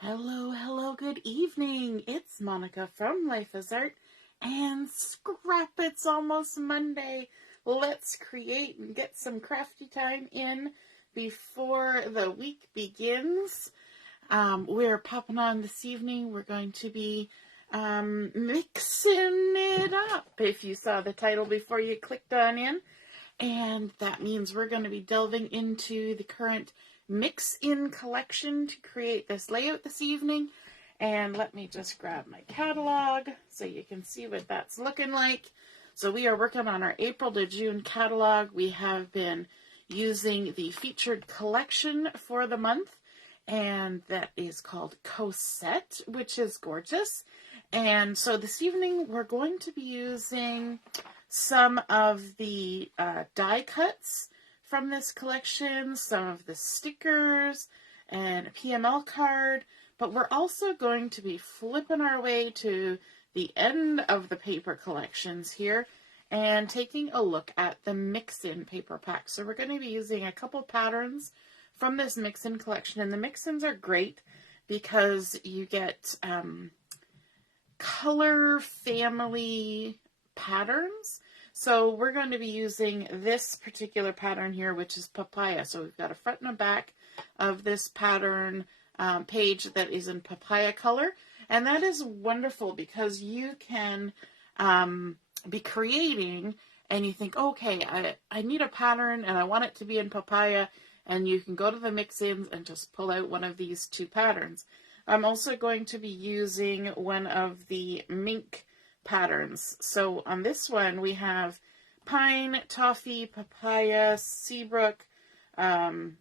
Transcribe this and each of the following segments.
Hello, hello, good evening. It's Monica from Life is Art and Scrap. It's almost Monday. Let's create and get some crafty time in before the week begins. We're popping on this evening. We're going to be mixing it up, if you saw the title before you clicked on in. And that means we're going to be delving into the current mix-in collection to create this layout this evening. And let me just grab my catalog so you can see what that's looking like. So we are working on our April to June catalog. We have been using the featured collection for the month, and that is called Cosette, which is gorgeous. And so this evening we're going to be using some of the die cuts from this collection, some of the stickers, and a PML card, but we're also going to be flipping our way to the end of the paper collections here and taking a look at the mix-in paper pack. So we're going to be using a couple patterns from this mix-in collection, and the mix-ins are great because you get color family patterns. So we're going to be using this particular pattern here, which is Papaya. So we've got a front and a back of this pattern page that is in Papaya color. And that is wonderful because you can be creating and you think, okay, I need a pattern and I want it to be in Papaya. And you can go to the mix-ins and just pull out one of these two patterns. I'm also going to be using one of the mink patterns. So on this one we have pine, toffee, papaya, seabrook, some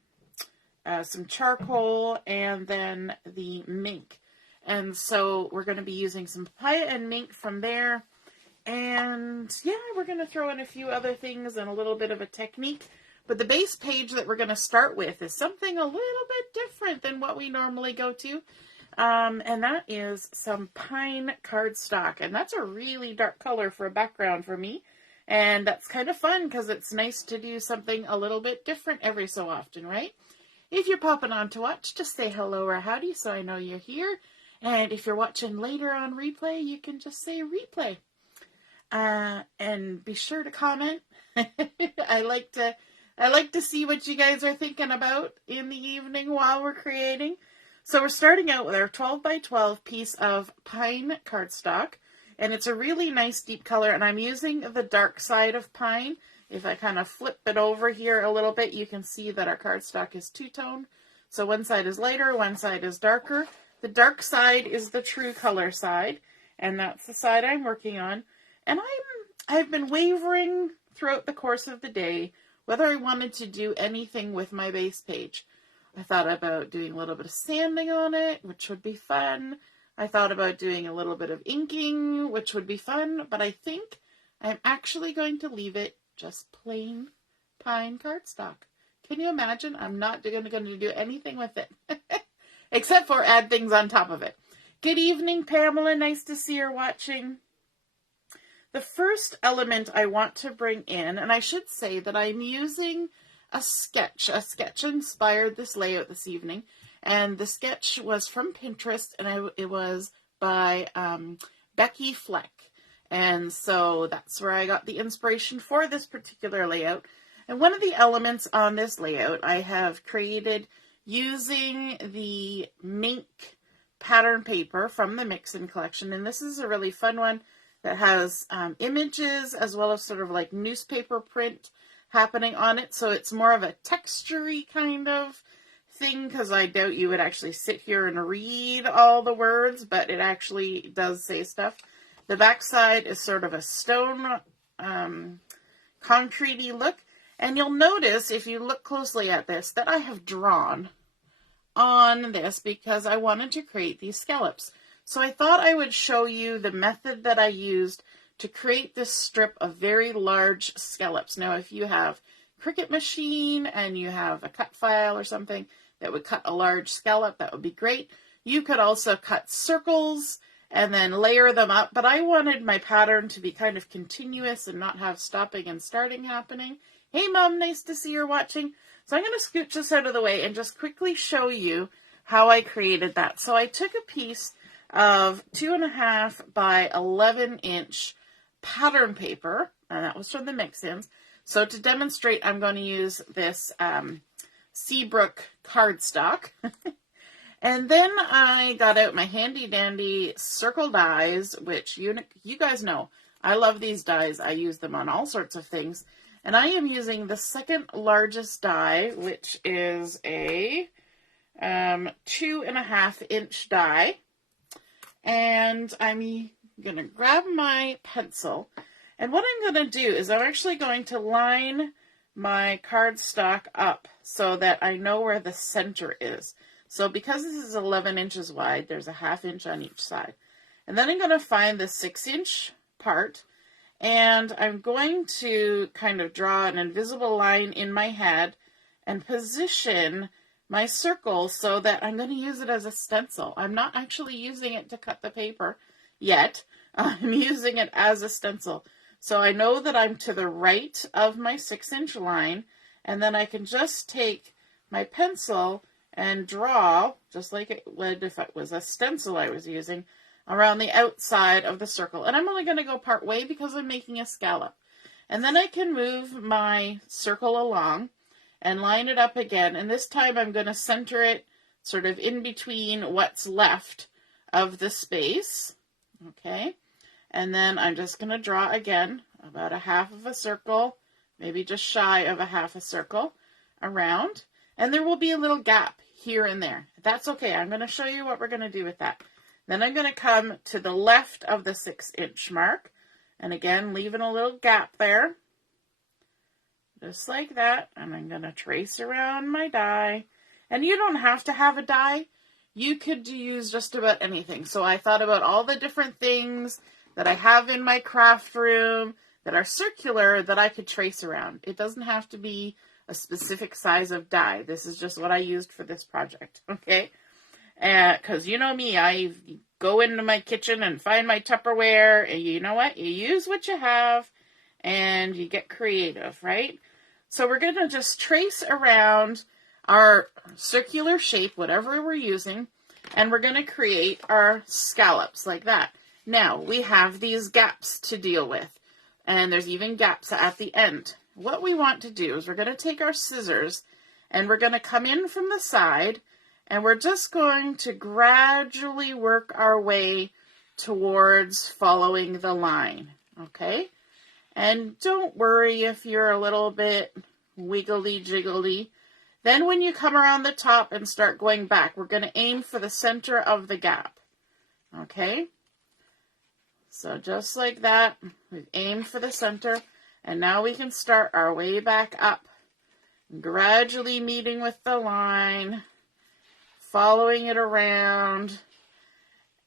charcoal, and then the mink. And so we're going to be using some papaya and mink from there. And yeah, we're going to throw in a few other things and a little bit of a technique. But the base page that we're going to start with is something a little bit different than what we normally go to. And that is some pine cardstock. And that's a really dark color for a background for me. And that's kind of fun because it's nice to do something a little bit different every so often, right? If you're popping on to watch, just say hello or howdy so I know you're here. And if you're watching later on replay, you can just say replay. And be sure to comment. I like to see what you guys are thinking about in the evening while we're creating. So we're starting out with our 12 by 12 piece of pine cardstock, and it's a really nice deep color, and I'm using the dark side of pine. If I kind of flip it over here a little bit, you can see that our cardstock is two-tone. So one side is lighter, one side is darker. The dark side is the true color side, and that's the side I'm working on. And I've been wavering throughout the course of the day whether I wanted to do anything with my base page. I thought about doing a little bit of sanding on it, which would be fun. I thought about doing a little bit of inking, which would be fun, but I think I'm actually going to leave it just plain pine cardstock. Can you imagine? I'm not going to do anything with it, except for add things on top of it. Good evening, Pamela. Nice to see you're watching. The first element I want to bring in, and I should say that I'm using a sketch. A sketch inspired this layout this evening, and the sketch was from Pinterest, and it was by Becky Fleck. And so that's where I got the inspiration for this particular layout. And one of the elements on this layout I have created using the mink pattern paper from the Mix-In collection, and this is a really fun one that has images as well as sort of like newspaper print happening on it. So it's more of a texture-y kind of thing, because I doubt you would actually sit here and read all the words, but it actually does say stuff. The back side is sort of a stone concrete-y look. And you'll notice, if you look closely at this, that I have drawn on this because I wanted to create these scallops. So I thought I would show you the method that I used to create this strip of very large scallops. Now, if you have Cricut machine and you have a cut file or something that would cut a large scallop, that would be great. You could also cut circles and then layer them up, but I wanted my pattern to be kind of continuous and not have stopping and starting happening. Hey, Mom, nice to see you're watching. So I'm going to scooch this out of the way and just quickly show you how I created that. So I took a piece of 2.5 by 11 inch pattern paper, and that was from the mix-ins. So to demonstrate, I'm going to use this Seabrook cardstock. And then I got out my handy dandy circle dies, which you guys know, I love these dies. I use them on all sorts of things. And I am using the second largest die, which is a 2.5 inch die. And I'm going to grab my pencil. And what I'm going to do is I'm actually going to line my cardstock up so that I know where the center is. So because this is 11 inches wide, there's a 1/2 inch on each side. And then I'm going to find the 6-inch part, and I'm going to kind of draw an invisible line in my head and position my circle so that I'm going to use it as a stencil. I'm not actually using it to cut the paper yet. I'm using it as a stencil. So I know that I'm to the right of my 6-inch line, and then I can just take my pencil and draw, just like it would if it was a stencil I was using, around the outside of the circle. And I'm only going to go part way because I'm making a scallop. And then I can move my circle along and line it up again. And this time I'm going to center it sort of in between what's left of the space. Okay. And then I'm just going to draw again about 1/2 of a circle, maybe just shy of 1/2 a circle around. And there will be a little gap here and there. That's okay. I'm going to show you what we're going to do with that. Then I'm going to come to the left of the 6-inch mark. And again, leaving a little gap there. Just like that. And I'm going to trace around my die. And you don't have to have a die. You could use just about anything. So I thought about all the different things that I have in my craft room that are circular that I could trace around. It doesn't have to be a specific size of die. This is just what I used for this project, okay? Because you know me, I go into my kitchen and find my Tupperware, and you know what? You use what you have, and you get creative, right? So we're going to just trace around our circular shape, whatever we're using, and we're going to create our scallops like that. Now, we have these gaps to deal with, and there's even gaps at the end. What we want to do is we're going to take our scissors and we're going to come in from the side, and we're just going to gradually work our way towards following the line, okay? And don't worry if you're a little bit wiggly jiggly. Then when you come around the top and start going back, we're going to aim for the center of the gap, okay? So just like that, we've aimed for the center. And now we can start our way back up, gradually meeting with the line, following it around.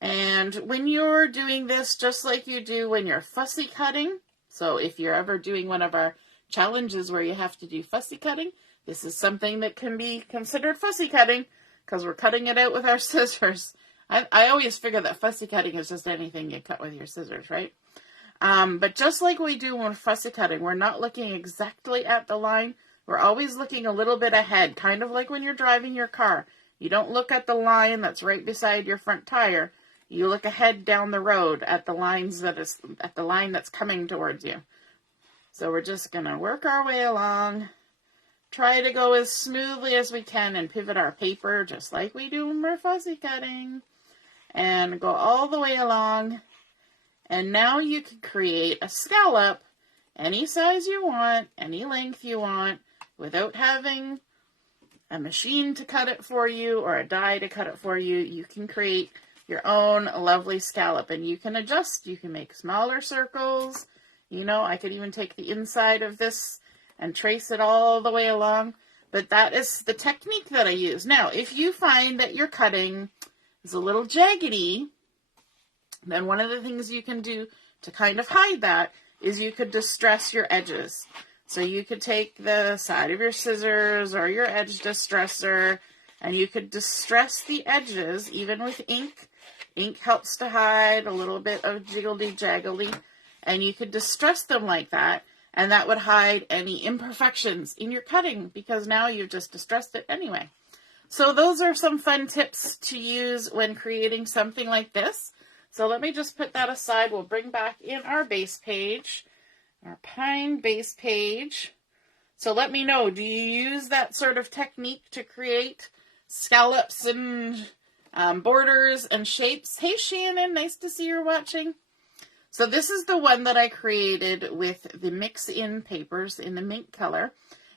And when you're doing this, just like you do when you're fussy cutting, so if you're ever doing one of our challenges where you have to do fussy cutting, this is something that can be considered fussy cutting because we're cutting it out with our scissors. I always figure that fussy cutting is just anything you cut with your scissors, right? But just like we do when we're fussy cutting, we're not looking exactly at the line. We're always looking a little bit ahead, kind of like when you're driving your car. You don't look at the line that's right beside your front tire. You look ahead down the road at the line that's coming towards you. So we're just going to work our way along, try to go as smoothly as we can and pivot our paper just like we do when we're fussy cutting, and go all the way along. And now you can create a scallop any size you want, any length you want, without having a machine to cut it for you or a die to cut it for you. You can create your own lovely scallop, and you can adjust. You can make smaller circles. You know, I could even take the inside of this and trace it all the way along. But that is the technique that I use. Now, if you find that your cutting is a little jaggedy, then one of the things you can do to kind of hide that is you could distress your edges. So you could take the side of your scissors or your edge distresser, and you could distress the edges, even with ink. Ink helps to hide a little bit of jiggly-jaggly, and you could distress them like that, and that would hide any imperfections in your cutting, because now you've just distressed it anyway. So those are some fun tips to use when creating something like this. So let me just put that aside. We'll bring back in our base page, our pine base page. So let me know, do you use that sort of technique to create scallops and borders and shapes? Hey Shannon, nice to see you're watching. So this is the one that I created with the mix-in papers in the mint color.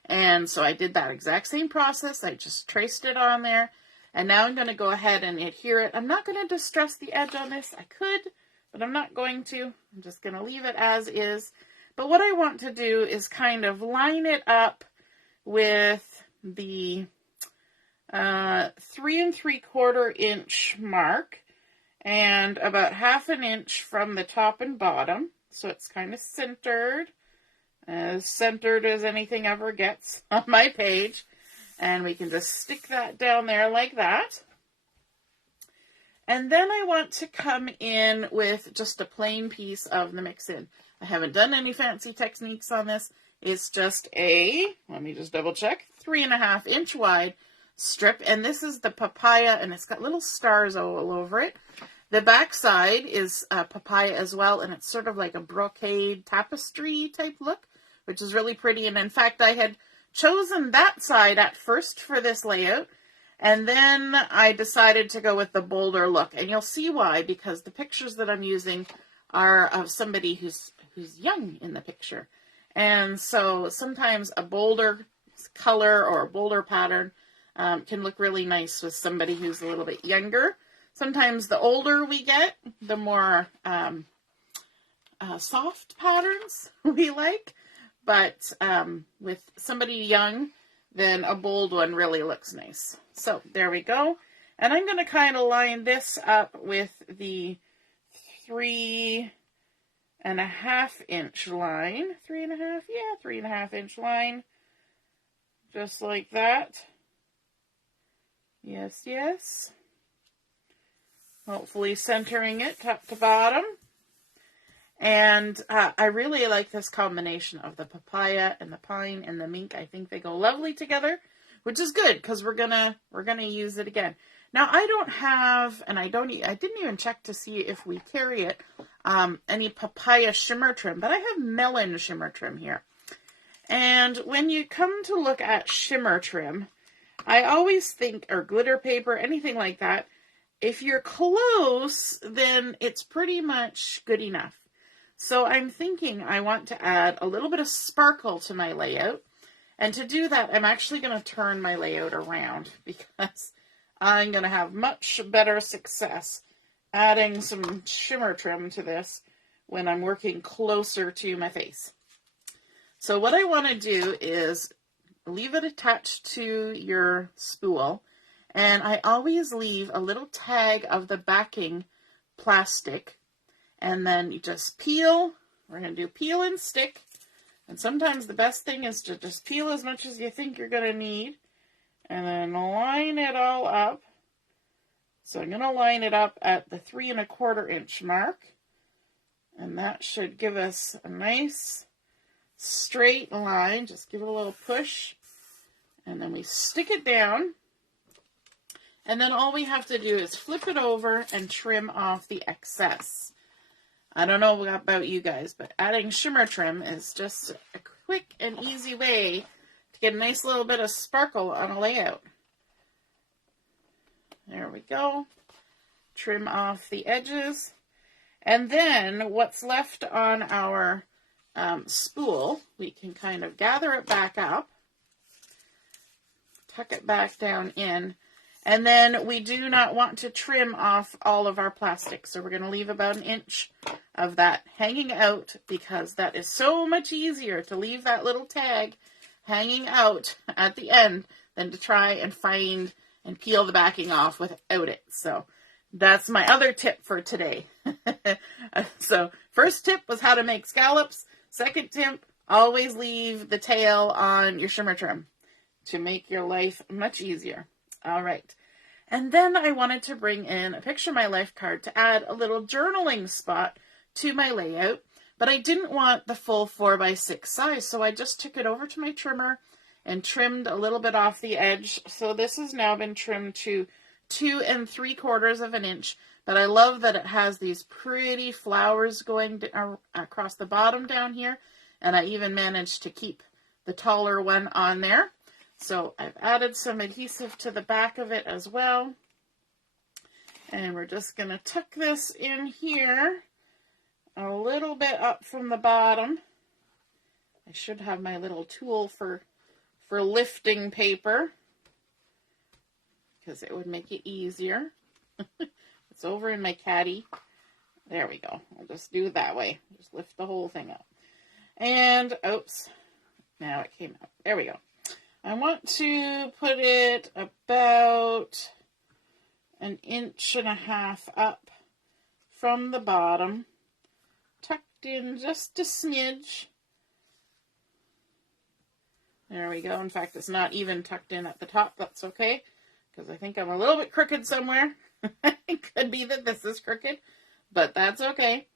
And so I did that exact same process. I just traced it on there. And now I'm going to go ahead and adhere it. I'm not going to distress the edge on this. I could, but I'm not going to. I'm just going to leave it as is. But what I want to do is kind of line it up with the 3 3/4 inch mark and about 1/2 inch from the top and bottom. So it's kind of centered as anything ever gets on my page. And we can just stick that down there like that. And then I want to come in with just a plain piece of the mix-in. I haven't done any fancy techniques on this. It's just let me just double check, 3.5 inch wide strip. And this is the papaya, and it's got little stars all over it. The back side is papaya as well, and it's sort of like a brocade tapestry type look, which is really pretty. And in fact, I had chosen that side at first for this layout, and then I decided to go with the bolder look. And you'll see why, because the pictures that I'm using are of somebody who's young in the picture. And so sometimes a bolder color or a bolder pattern can look really nice with somebody who's a little bit younger. Sometimes the older we get, the more soft patterns we like. But with somebody young, then a bold one really looks nice. So there we go. And I'm going to kind of line this up with the 3.5 inch line. 3.5? Yeah, 3.5 inch line. Just like that. Yes, yes. Hopefully centering it top to bottom. And I really like this combination of the papaya and the pine and the mink. I think they go lovely together, which is good because we're gonna use it again. Now I don't have, and I didn't even check to see if we carry it, any papaya shimmer trim, but I have melon shimmer trim here. And when you come to look at shimmer trim, I always think, or glitter paper, anything like that, if you're close, then it's pretty much good enough. So I'm thinking I want to add a little bit of sparkle to my layout. And to do that, I'm actually going to turn my layout around because I'm going to have much better success adding some shimmer trim to this when I'm working closer to my face. So what I want to do is leave it attached to your spool. And I always leave a little tag of the backing plastic. And then you just peel. We're going to do peel and stick. And sometimes the best thing is to just peel as much as you think you're going to need. And then line it all up. So I'm going to line it up at the 3 1/4 inch mark. And that should give us a nice straight line. Just give it a little push. And then we stick it down. And then all we have to do is flip it over and trim off the excess. I don't know about you guys, but adding shimmer trim is just a quick and easy way to get a nice little bit of sparkle on a layout. There we go. Trim off the edges. And then what's left on our spool, we can kind of gather it back up, tuck it back down in. And then we do not want to trim off all of our plastic. So we're going to leave about 1 inch of that hanging out because that is so much easier to leave that little tag hanging out at the end than to try and find and peel the backing off without it. So that's my other tip for today. So first tip was how to make scallops. Second tip, always leave the tail on your shimmer trim to make your life much easier. All right. And then I wanted to bring in a Picture My Life card to add a little journaling spot to my layout, but I didn't want the full 4x6 size, so I just took it over to my trimmer and trimmed a little bit off the edge. So this has now been trimmed to 2 3/4 of an inch. But I love that it has these pretty flowers going across the bottom down here. And I even managed to keep the taller one on there. So I've added some adhesive to the back of it as well. And we're just going to tuck this in here a little bit up from the bottom. I should have my little tool for lifting paper, because it would make it easier. It's over in my caddy. There we go. I'll just do it that way. Just lift the whole thing up. And, oops, now it came out. There we go. I want to put it about 1.5 inches up from the bottom, tucked in just a smidge. There we go. In fact, it's not even tucked in at the top. That's okay, because I think I'm a little bit crooked somewhere. It could be that this is crooked, but that's okay.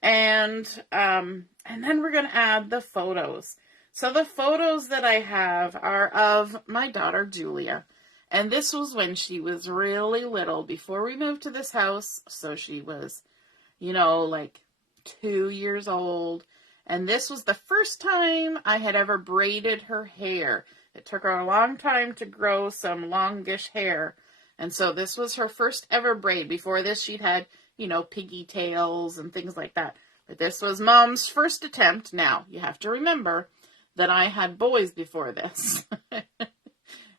And then we're going to add the photos. So the photos that I have are of my daughter, Julia. And this was when she was really little, before we moved to this house. So she was, like 2 years old. And this was the first time I had ever braided her hair. It took her a long time to grow some longish hair. And so this was her first ever braid. Before this, she'd had, piggy tails and things like that. But this was Mom's first attempt. Now, you have to remember that I had boys before this.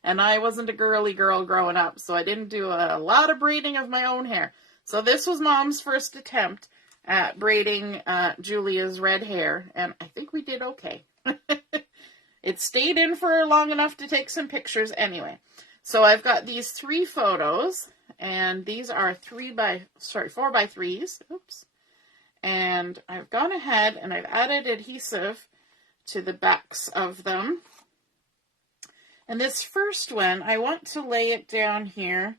And I wasn't a girly girl growing up, so I didn't do a lot of braiding of my own hair. So this was Mom's first attempt at braiding Julia's red hair, and I think we did okay. It stayed in for long enough to take some pictures anyway. So I've got these 3 photos, and these are 4x3s. Oops. And I've gone ahead and I've added adhesive to the backs of them. And this first one, I want to lay it down here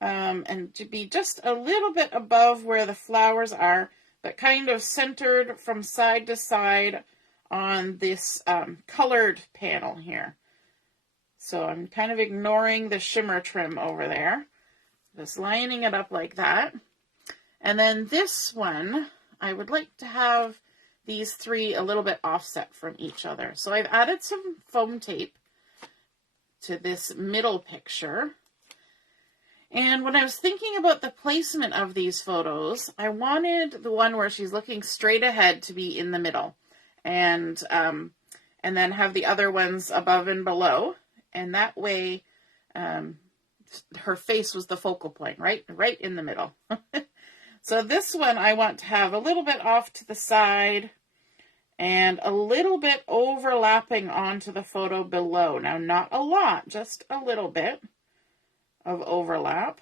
and to be just a little bit above where the flowers are, but kind of centered from side to side on this colored panel here. So I'm kind of ignoring the shimmer trim over there, just lining it up like that. And then this one, I would like to have these 3 a little bit offset from each other. So I've added some foam tape to this middle picture. And when I was thinking about the placement of these photos, I wanted the one where she's looking straight ahead to be in the middle, and then have the other ones above and below. And that way, her face was the focal point, right in the middle. So this one I want to have a little bit off to the side and a little bit overlapping onto the photo below. Now, not a lot, just a little bit of overlap,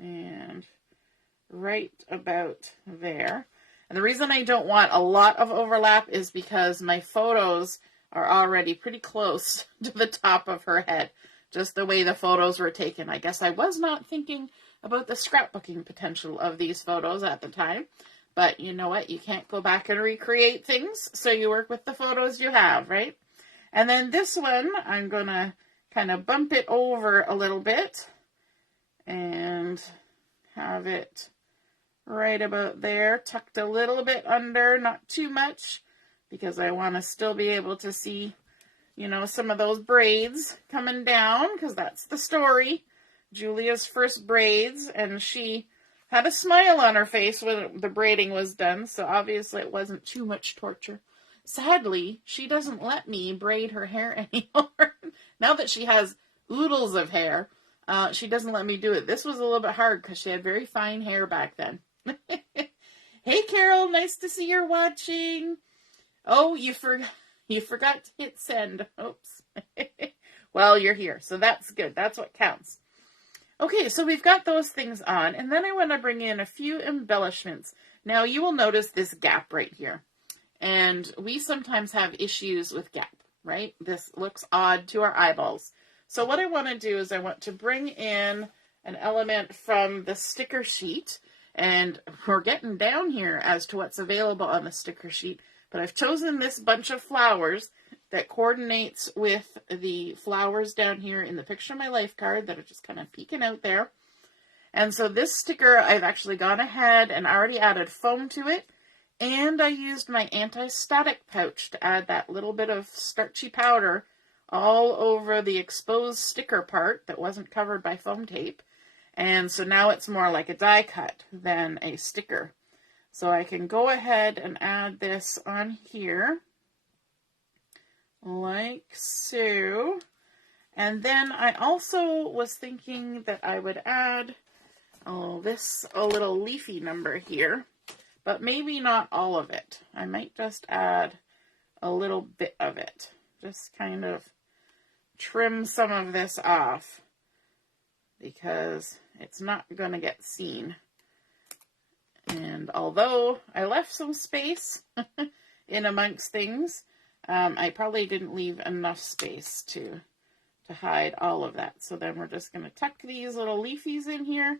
and right about there. And the reason I don't want a lot of overlap is because my photos are already pretty close to the top of her head, just the way the photos were taken. I guess I was not thinking about the scrapbooking potential of these photos at the time, but you know what? You can't go back and recreate things, so you work with the photos you have, right? And then this one, I'm going to kind of bump it over a little bit and have it right about there, tucked a little bit under, not too much, because I want to still be able to see, some of those braids coming down, because that's the story. Julia's first braids, and she had a smile on her face when the braiding was done, so obviously it wasn't too much torture. Sadly, she doesn't let me braid her hair anymore. Now that she has oodles of hair, she doesn't let me do it. This was a little bit hard because she had very fine hair back then. Hey, Carol, nice to see you're watching. Oh, you forgot to hit send. Oops. Well, you're here, so that's good. That's what counts. Okay, so we've got those things on, and then I want to bring in a few embellishments. Now, you will notice this gap right here, and we sometimes have issues with gap, right? This looks odd to our eyeballs. So what I want to do is I want to bring in an element from the sticker sheet, and we're getting down here as to what's available on the sticker sheet, but I've chosen this bunch of flowers that coordinates with the flowers down here in the picture of my life card that are just kind of peeking out there. And so this sticker, I've actually gone ahead and already added foam to it. And I used my anti-static pouch to add that little bit of starchy powder all over the exposed sticker part that wasn't covered by foam tape. And so now it's more like a die cut than a sticker. So I can go ahead and add this on here, like so. And then I also was thinking that I would add, this a little leafy number here, but maybe not all of it. I might just add a little bit of it. Just kind of trim some of this off because it's not going to get seen. And although I left some space in amongst things, I probably didn't leave enough space to hide all of that. So then we're just going to tuck these little leafies in here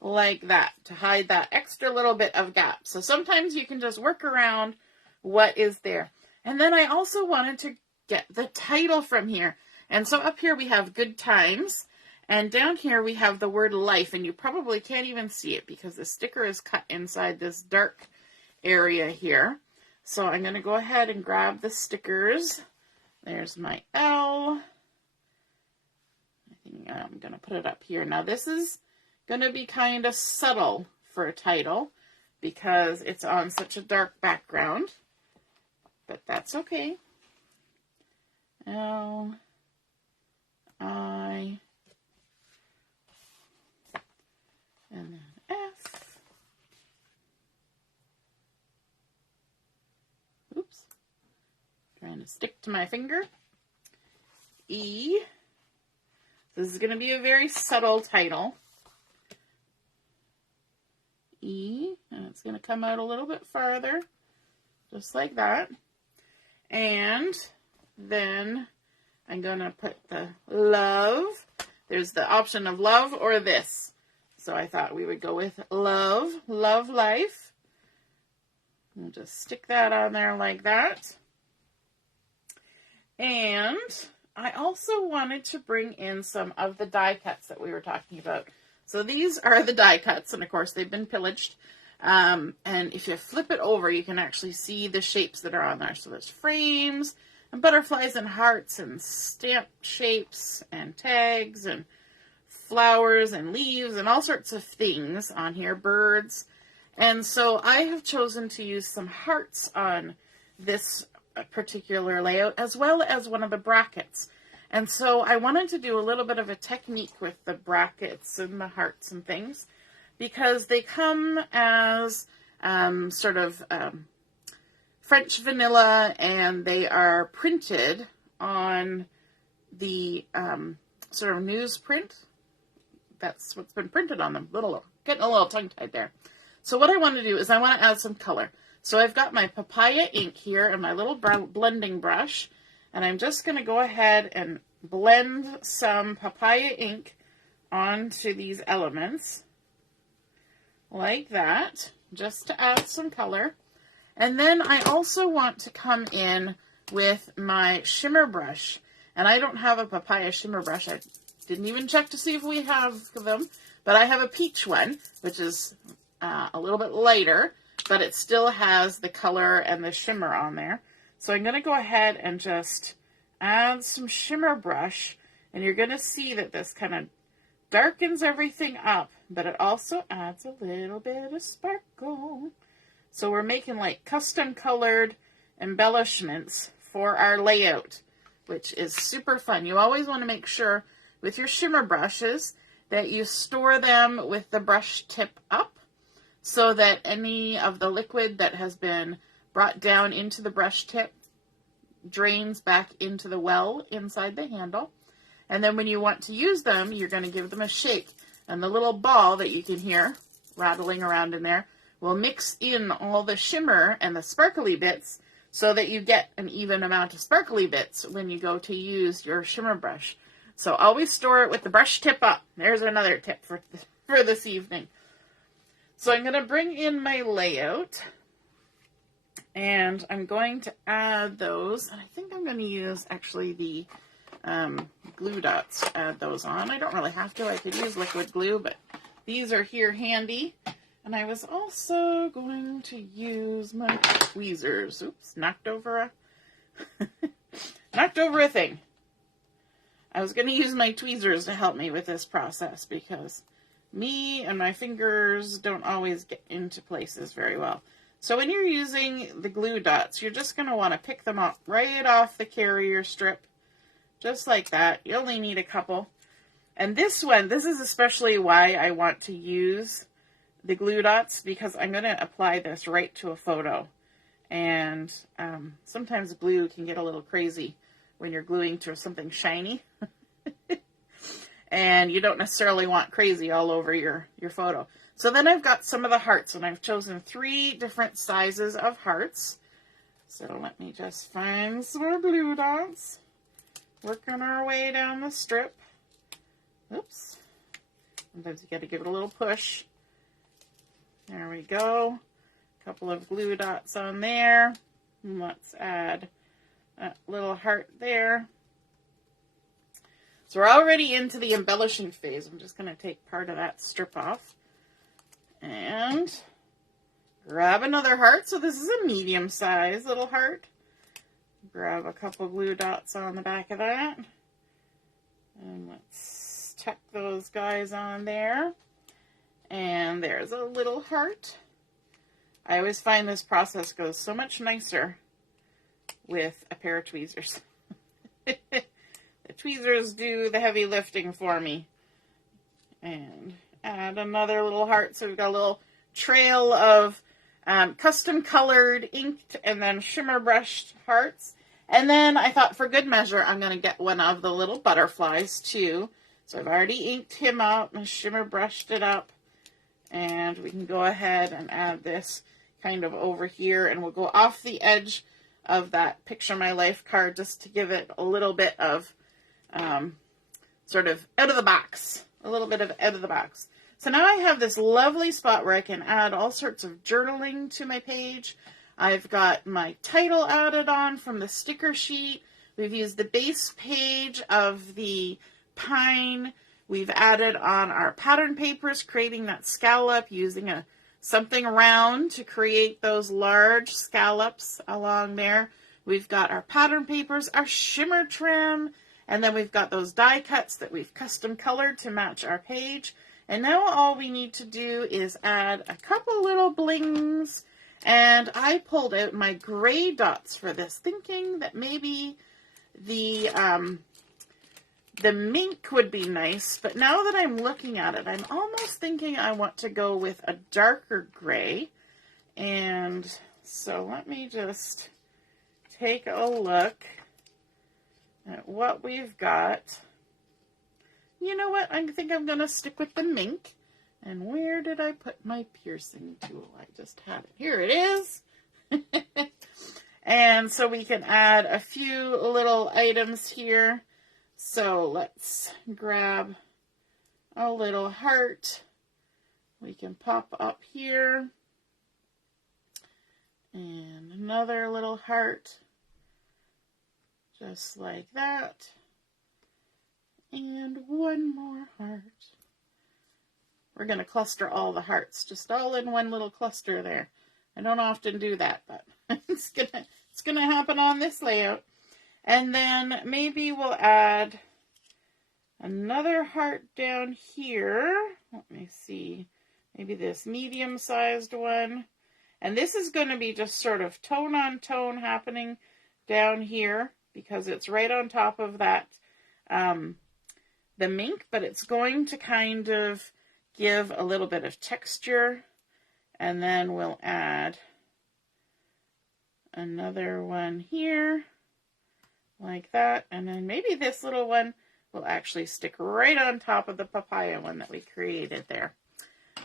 like that to hide that extra little bit of gap. So sometimes you can just work around what is there. And then I also wanted to get the title from here. And so up here we have Good Times. And down here we have the word life. And you probably can't even see it because the sticker is cut inside this dark area here. So I'm going to go ahead and grab the stickers. There's my L. I think I'm going to put it up here. Now this is going to be kind of subtle for a title because it's on such a dark background, but that's okay. L, I, and then F. Oops. Trying to stick to my finger. E. This is going to be a very subtle title. E, and it's going to come out a little bit farther, just like that. And then I'm going to put the love. There's the option of love or this. So I thought we would go with love, love life. We'll just stick that on there like that. And I also wanted to bring in some of the die cuts that we were talking about. So these are the die cuts, and of course they've been pillaged. And if you flip it over, you can actually see the shapes that are on there. So there's frames, and butterflies, and hearts, and stamp shapes, and tags, and flowers, and leaves, and all sorts of things on here, birds. And so I have chosen to use some hearts on this particular layout, as well as one of the brackets. And so I wanted to do a little bit of a technique with the brackets and the hearts and things, because they come as sort of French vanilla, and they are printed on the sort of newsprint. That's what's been printed on them. Getting a little tongue-tied there. So what I want to do is I want to add some color. So I've got my Papaya ink here and my little blending brush. And I'm just going to go ahead and blend some Papaya ink onto these elements. Like that. Just to add some color. And then I also want to come in with my shimmer brush. And I don't have a Papaya shimmer brush. I didn't even check to see if we have them. But I have a peach one, which is a little bit lighter. But it still has the color and the shimmer on there. So I'm going to go ahead and just add some shimmer brush. And you're going to see that this kind of darkens everything up. But it also adds a little bit of sparkle. So we're making like custom colored embellishments for our layout, which is super fun. You always want to make sure with your shimmer brushes that you store them with the brush tip up, so that any of the liquid that has been brought down into the brush tip drains back into the well inside the handle. And then when you want to use them, you're going to give them a shake. And the little ball that you can hear rattling around in there will mix in all the shimmer and the sparkly bits so that you get an even amount of sparkly bits when you go to use your shimmer brush. So always store it with the brush tip up. There's another tip for this evening. So I'm going to bring in my layout, And I'm going to add those. And I think I'm going to use actually the glue dots to add those on. I don't really have to. I could use liquid glue, but these are here handy. And I was also going to use my tweezers. Oops, knocked over a thing. I was going to use my tweezers to help me with this process because me and my fingers don't always get into places very well. So when you're using the glue dots, you're just going to want to pick them up right off the carrier strip, just like that. You only need a couple. And this is especially why I want to use the glue dots, because I'm going to apply this right to a photo. And sometimes glue can get a little crazy when you're gluing to something shiny. And you don't necessarily want crazy all over your photo. So then I've got some of the hearts, and I've chosen 3 different sizes of hearts. So let me just find some more glue dots. Working our way down the strip. Oops. Sometimes you got to give it a little push. There we go. A couple of glue dots on there. And let's add a little heart there. So we're already into the embellishing phase. I'm just going to take part of that strip off. And grab another heart. So this is a medium-sized little heart. Grab a couple glue dots on the back of that. And let's tuck those guys on there. And there's a little heart. I always find this process goes so much nicer with a pair of tweezers. The tweezers do the heavy lifting for me. And add another little heart. So we've got a little trail of custom colored, inked, and then shimmer brushed hearts. And then I thought for good measure, I'm going to get one of the little butterflies too. So I've already inked him up and shimmer brushed it up. And we can go ahead and add this kind of over here. And we'll go off the edge of that Picture My Life card just to give it a little bit of sort of out of the box. A little bit of out of the box. So now I have this lovely spot where I can add all sorts of journaling to my page. I've got my title added on from the sticker sheet. We've used the base page of the pine. We've added on our pattern papers, creating that scallop, using something round to create those large scallops along there. We've got our pattern papers, our shimmer trim, and then we've got those die cuts that we've custom colored to match our page. And now all we need to do is add a couple little blings. And I pulled out my gray dots for this, thinking that maybe the mink would be nice. But now that I'm looking at it, I'm almost thinking I want to go with a darker gray. And so let me just take a look at what we've got. You know what? I think I'm going to stick with the mink. And where did I put my piercing tool? I just had it. Here it is. And so we can add a few little items here. So let's grab a little heart. We can pop up here. And another little heart. Just like that. And one more heart. We're going to cluster all the hearts, just all in one little cluster there. I don't often do that, but it's gonna happen on this layout. And then maybe we'll add another heart down here. Let me see. Maybe this medium-sized one. And this is going to be just sort of tone on tone happening down here because it's right on top of that the mink, but it's going to kind of give a little bit of texture. And then we'll add another one here like that. And then maybe this little one will actually stick right on top of the papaya one that we created there.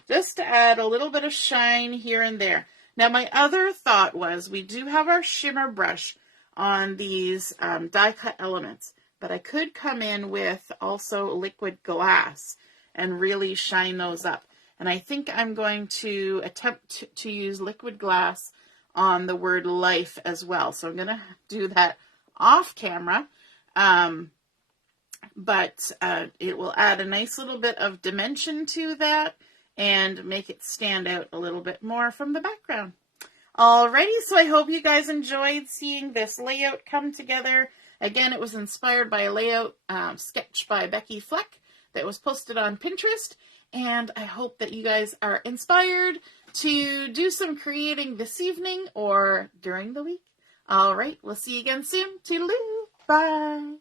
Just to add a little bit of shine here and there. Now my other thought was we do have our shimmer brush on these die cut elements, but I could come in with also liquid glass and really shine those up. And I think I'm going to attempt to use liquid glass on the word life as well. So I'm going to do that off camera. But it will add a nice little bit of dimension to that and make it stand out a little bit more from the background. Alrighty, so I hope you guys enjoyed seeing this layout come together. Again, it was inspired by a layout sketch by Becky Fleck that was posted on Pinterest, and I hope that you guys are inspired to do some creating this evening or during the week. Alright, we'll see you again soon. Toodaloo! Bye!